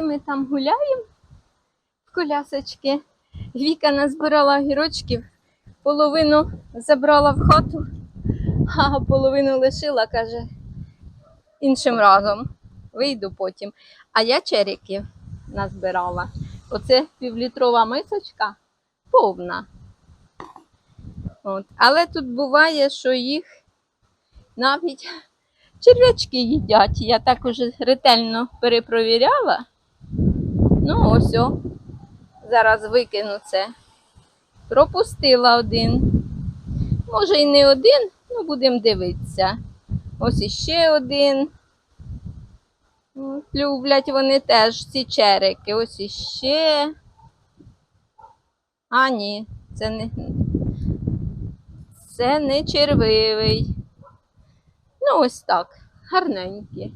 поки ми там гуляємо в колясочки, Віка назбирала гірочків, половину забрала в хату, а половину лишила, каже, іншим разом. Вийду потім. А я черіків назбирала. Оце півлітрова мисочка повна. От. Але тут буває, що їх навіть черв'ячки їдять. Я так уже ретельно перепровіряла. Ну, ось. О. Зараз викину це. Пропустила один. Може і не один, ну будемо дивитися. Ось іще один. Люблять вони теж ці черики. Ось іще. А, ні, це не, це не червивий. Ну, ось так. Гарненькі.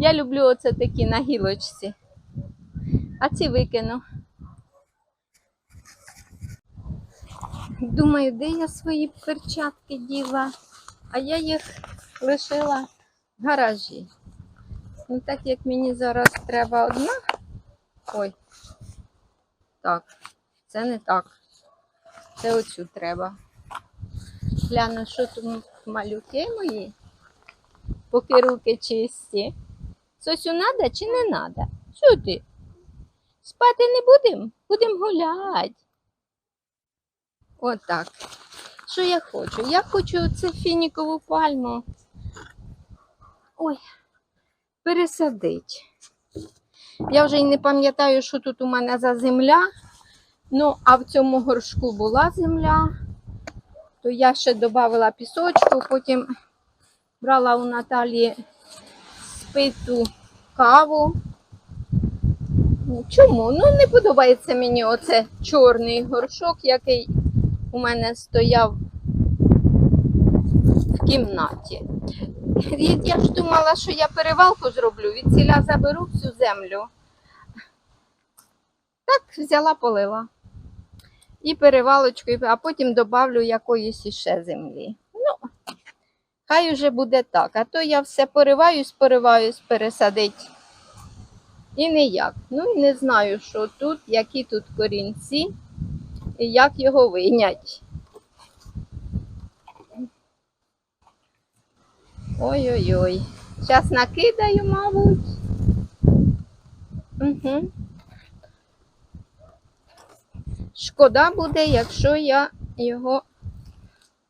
Я люблю оце такі на гілочці. А ці викину. Думаю, де я свої перчатки діла, а я їх лишила в гаражі. Ну, так як мені зараз треба одна. Ой. Так, це не так. Це оцю треба. Гляну, що тут малюки мої, поки руки чисті. Сосю надо чи не надо? Ти? Спати не будемо? Будемо гуляти. Отак. Що я хочу? Я хочу оце фінікову пальму. Ой, пересадити. Я вже й не пам'ятаю, що тут у мене за земля. Ну, а в цьому горшку була земля, то я ще додавала пісочку, потім брала у Наталі спиту каву. Чому? Ну, не подобається мені оце чорний горшок, який у мене стояв в кімнаті. Я ж думала, що я перевалку зроблю, від ціля заберу всю землю. Так, взяла, полила. І перевалочкою, а потім добавлю якоїсь іще землі. Ну, хай уже буде так. А то я все пориваюсь, пориваюсь пересадить. І ніяк. Ну і не знаю, що тут, які тут корінці і як його вийнять. Ой-ой-ой. Зараз накидаю, мабуть. Угу. Шкода буде, якщо я його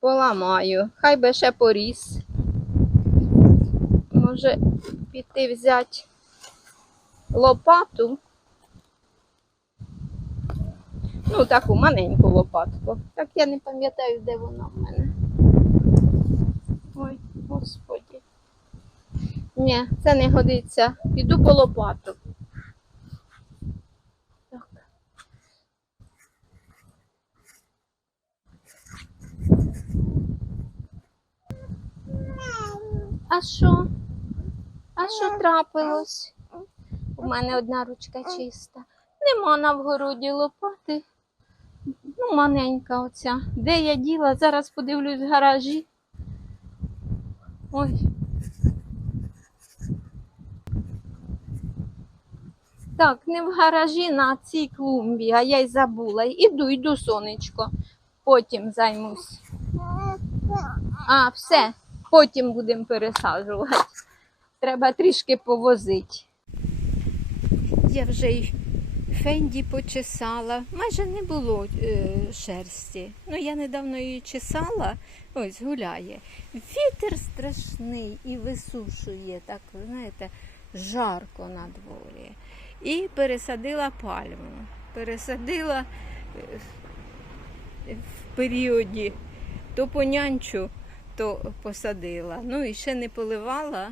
поламаю. Хай би ще поріс. Може піти взяти лопату. Ну, таку маленьку лопатку. Так я не пам'ятаю, де вона в мене. Ой, господі. Ні, це не годиться. Піду по лопату. Так. А що? А що трапилось? У мене одна ручка чиста. Нема на вгороді лопати. Ну, маленька оця. Де я діла? Зараз подивлюсь в гаражі. Ой. Так, не в гаражі на цій клумбі, а я й забула. Іду, йду, сонечко. Потім займусь. А, все. Потім будемо пересаджувати. Треба трішки повозити. Я вже й Фенді почесала. Майже не було е, шерсті. Ну, я недавно її чесала, ось гуляє. Вітер страшний і висушує, так, знаєте, жарко на дворі. І пересадила пальму. Пересадила е, в періоді то понянчу, то посадила. Ну і ще не поливала.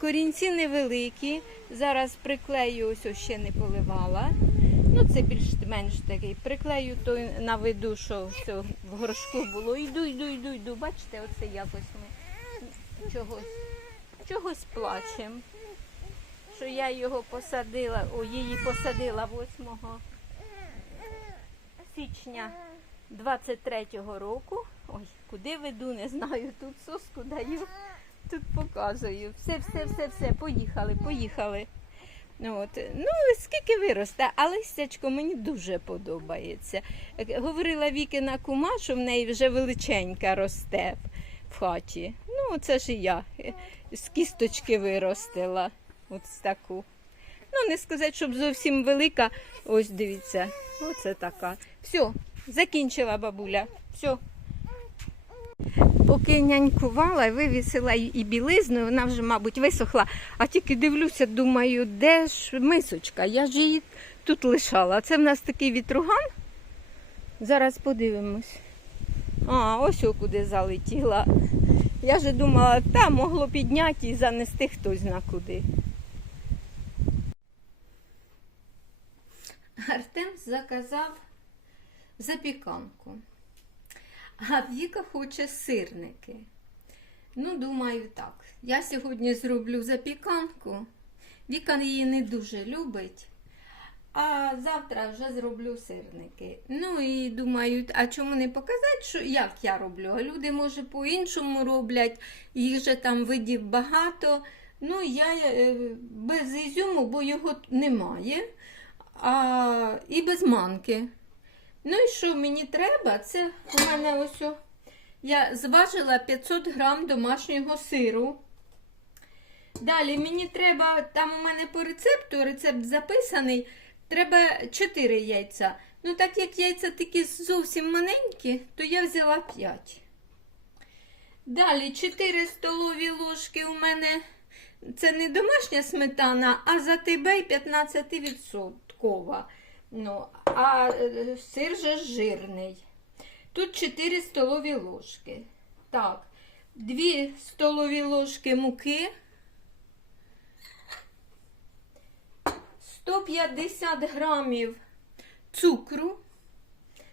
Корінці невеликі. Зараз приклею, ось ще не поливала. Ну, це більш-менш такий. Приклею то на виду, що все в горшку було. Йду, йду, йду, йду. Бачите, оце якось ми чогось, чогось плачемо. Що я його посадила, о, її посадила 8 січня 23-го року. Ой, куди веду, не знаю. Тут соску даю, тут показую. Все, все, все, все. Поїхали, поїхали. Ну, от, ну, скільки виросте, а листячко мені дуже подобається. Говорила Вікина кума, що в неї вже величенька росте в хаті. Ну, це ж і я е, з кісточки виростила. От таку. Ну, не сказати, щоб зовсім велика. Ось дивіться, оце така. Все, закінчила бабуля. Все. Поки нянькувала, вивісила і білизну, вона вже, мабуть, висохла. А тільки дивлюся, думаю, де ж мисочка? Я ж її тут лишала. Це в нас такий вітруган. Зараз подивимось. А, ось о куди залетіла. Я вже думала, та могло підняти і занести хтось зна куди. Артем заказав запіканку. А Віка хоче сирники. Ну, думаю, так. Я сьогодні зроблю запіканку. Віка її не дуже любить. А завтра вже зроблю сирники. Ну і думаю, а чому не показати, що, як я роблю? А люди, може, по-іншому роблять, їх же там видів багато. Ну, я е, без ізюму, бо його немає. А, і без манки. Ну і що мені треба? Це у мене ось о, я зважила 500 грам домашнього сиру. Далі мені треба, там у мене по рецепту, рецепт записаний, треба 4 яйця. Ну, так як яйця такі зовсім маленькі, то я взяла 5. Далі 4 столові ложки у мене це не домашня сметана, а затибей 15%. Ну, а е, сир же жирний. Тут 4 столові ложки. Так, 2 столові ложки муки. 150 грамів цукру.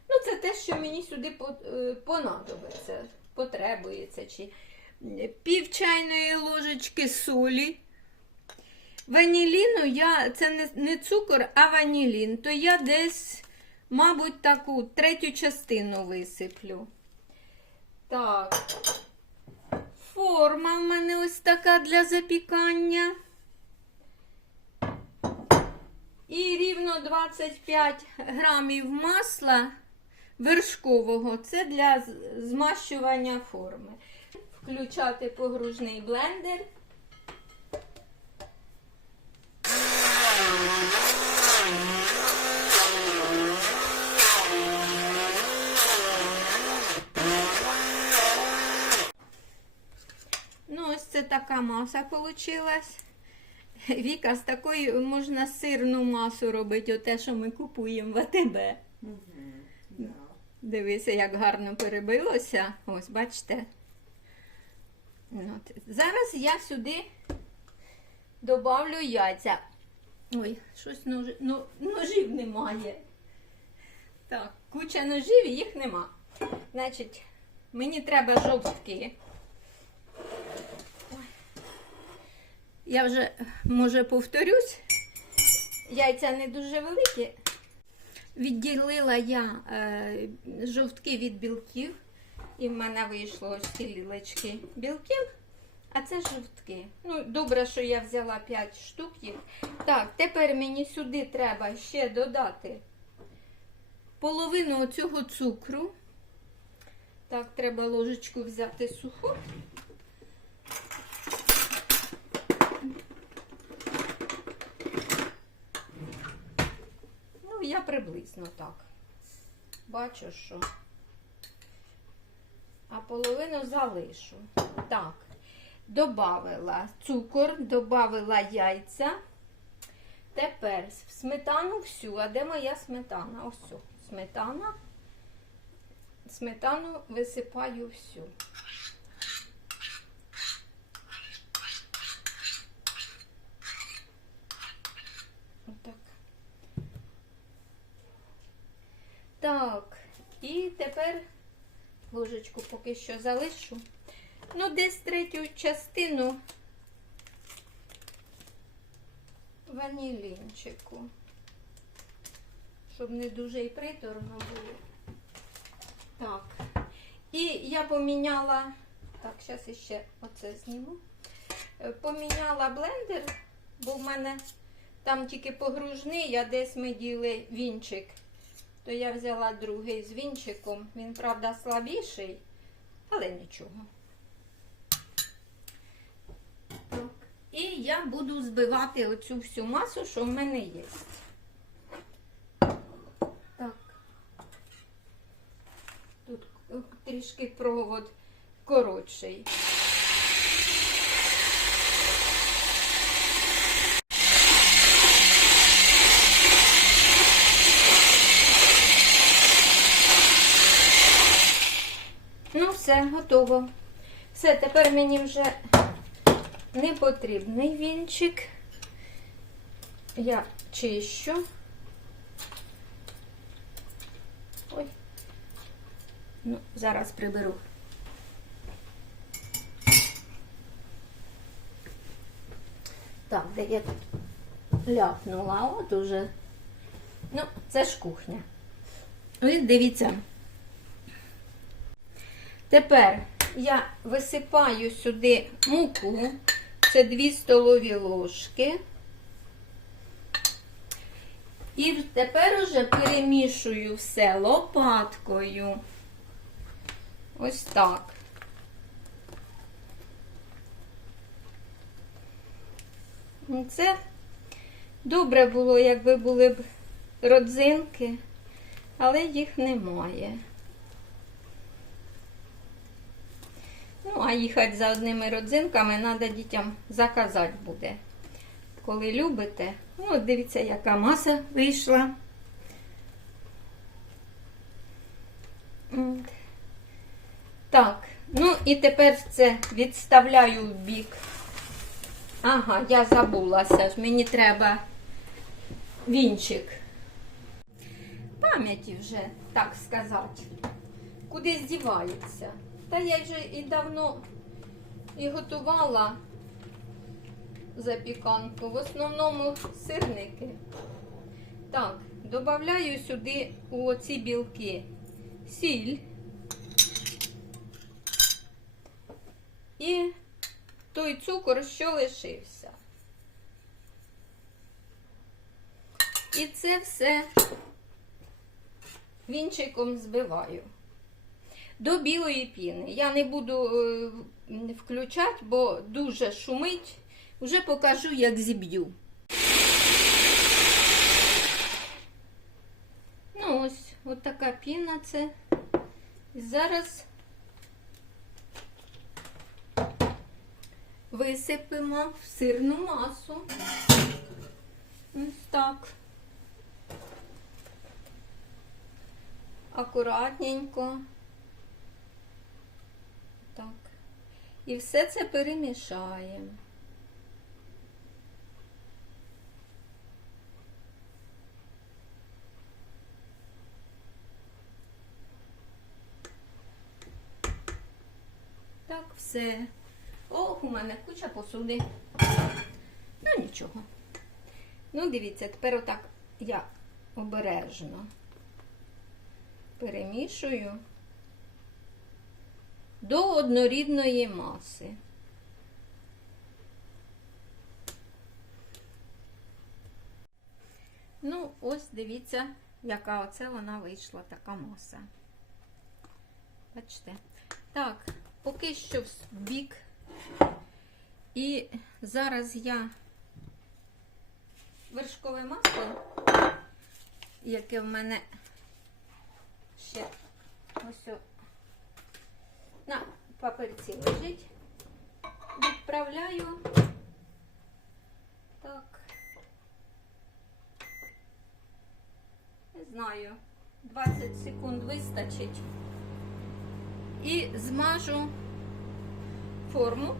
Ну, це те, що мені сюди е, понадобиться, потребується. Чи пів чайної ложечки солі. Ваніліну я, це не, не цукор, а ванілін, то я десь, мабуть, таку третю частину висиплю. Так. Форма в мене ось така для запікання. І рівно 25 грамів масла вершкового. Це для змащування форми. Включати погружний блендер. Ну, ось це така маса вийшла. Віка, з такої можна сирну масу робити, оте, що ми купуємо в АТБ. Дивися, як гарно перебилося. Ось, бачите. От. Зараз я сюди добавлю яйця. Ой, щось ножи... ну, ножів немає. Так, куча ножів і їх нема. Значить, мені треба жовтки. Ой. Я вже, може, повторюсь, яйця не дуже великі. Відділила я е, жовтки від білків, і в мене вийшло ось білків, а це жовтки. Ну, добре, що я взяла 5 штук їх. Так, тепер мені сюди треба ще додати половину цього цукру. Так, треба ложечку взяти суху. Ну, я приблизно так. Бачу, що. А половину залишу. Так. Добавила цукор, добавила яйця. Тепер в сметану всю. А де моя сметана? Ось. Сметана. Сметану висипаю всю. Отак. Так, і тепер ложечку поки що залишу. Ну, десь третю частину ванілінчику, щоб не дуже і приторно було. Так. І я поміняла, так, зараз іще оце зніму. Е, Поміняла блендер, бо в мене там тільки погружний, а десь ми діли вінчик. То я взяла другий з вінчиком. Він, правда, слабіший, але нічого. І я буду збивати оцю всю масу, що в мене є. Так. Тут е, трішки провод коротший. Ну, все, готово. Все, тепер мені вже не вінчик. Я чищу. Ой. Ну, зараз приберу. Так, де я тут ляпнула, от уже. Ну, це ж кухня. Ось дивіться. Тепер я висипаю сюди муку. Це 2 столові ложки. І тепер уже перемішую все лопаткою. Ось так. Це добре було, якби були б родзинки, але їх немає. Ну, а їхати за одними родзинками треба дітям заказати буде. Коли любите. Ну, дивіться, яка маса вийшла. Так, ну і тепер це відставляю в бік. Ага, я забулася. Мені треба вінчик. Пам'яті вже, так сказати. Куди здівається. Та я вже і давно і готувала запіканку. В основному сирники. Так, додаю сюди у оці білки сіль і той цукор, що лишився. І це все вінчиком збиваю до білої піни. Я не буду е, включати, бо дуже шумить. Уже покажу, як зіб'ю. Ну ось, от така піна це. Зараз висипемо в сирну масу. Ось так. Акуратненько. Так. І все це перемішаємо. Так, все. Ох, у мене куча посуди. Ну, нічого. Ну, дивіться, тепер отак я обережно перемішую до однорідної маси. Ну, ось дивіться, яка оце вона вийшла, така маса. Бачите? Так, поки що в бік. І зараз я вершкове масло, яке в мене ще ось о- на паперці лежить. Відправляю. Так. Не знаю, 20 секунд вистачить. І змажу форму.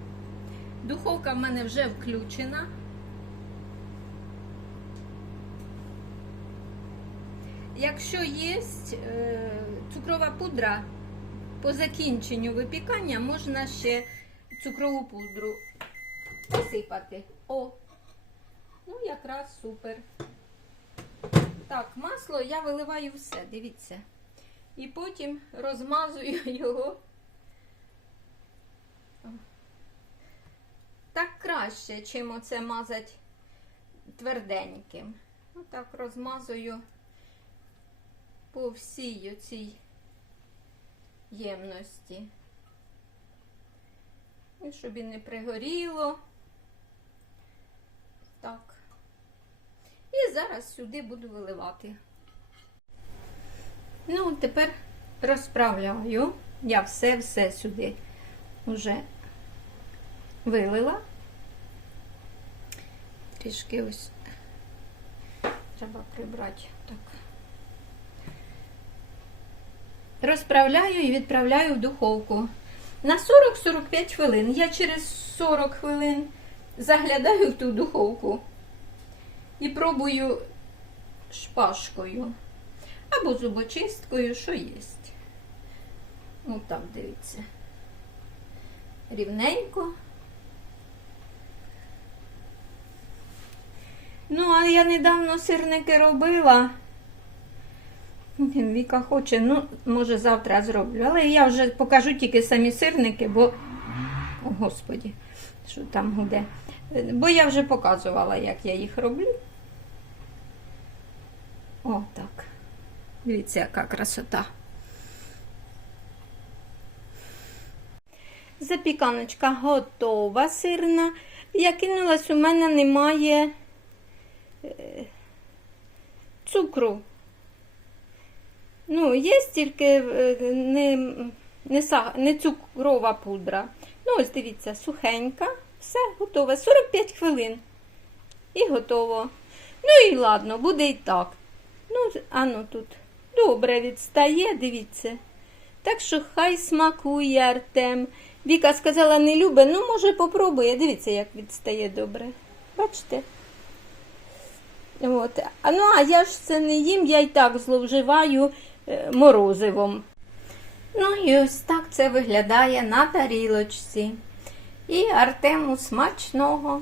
Духовка в мене вже включена. Якщо є е, цукрова пудра, по закінченню випікання можна ще цукрову пудру посипати. О, ну якраз супер. Так, масло я виливаю все, дивіться. І потім розмазую його. Так краще, чим оце мазати тверденьким. Отак розмазую по всій цій ємності. І щоб і не пригоріло. Так. І зараз сюди буду виливати. Ну, тепер розправляю. Я все-все сюди вже вилила. Трішки ось треба прибрати так. Розправляю і відправляю в духовку. На 40-45 хвилин. Я через 40 хвилин заглядаю в ту духовку і пробую шпажкою або зубочисткою, що є. Отак, дивіться. Рівненько. Ну, а я недавно сирники робила. Віка хоче, ну, може, завтра зроблю. Але я вже покажу тільки самі сирники, бо, о господі, що там гуде. Бо я вже показувала, як я їх роблю. О, так. Дивіться, яка красота. Запіканочка готова сирна. Я кинулась, у мене немає е, цукру. Ну, є тільки е, не, не, не цукрова пудра. Ну, ось дивіться, сухенька, все готове. 45 хвилин. І готово. Ну і ладно, буде і так. Ну, а ну тут добре відстає, дивіться. Так що хай смакує Артем. Віка сказала, не любе, ну, може, попробує. Дивіться, як відстає добре. Бачите? От. А ну, а я ж це не їм, я й так зловживаю морозивом. Ну і ось так це виглядає на тарілочці. І Артему смачного.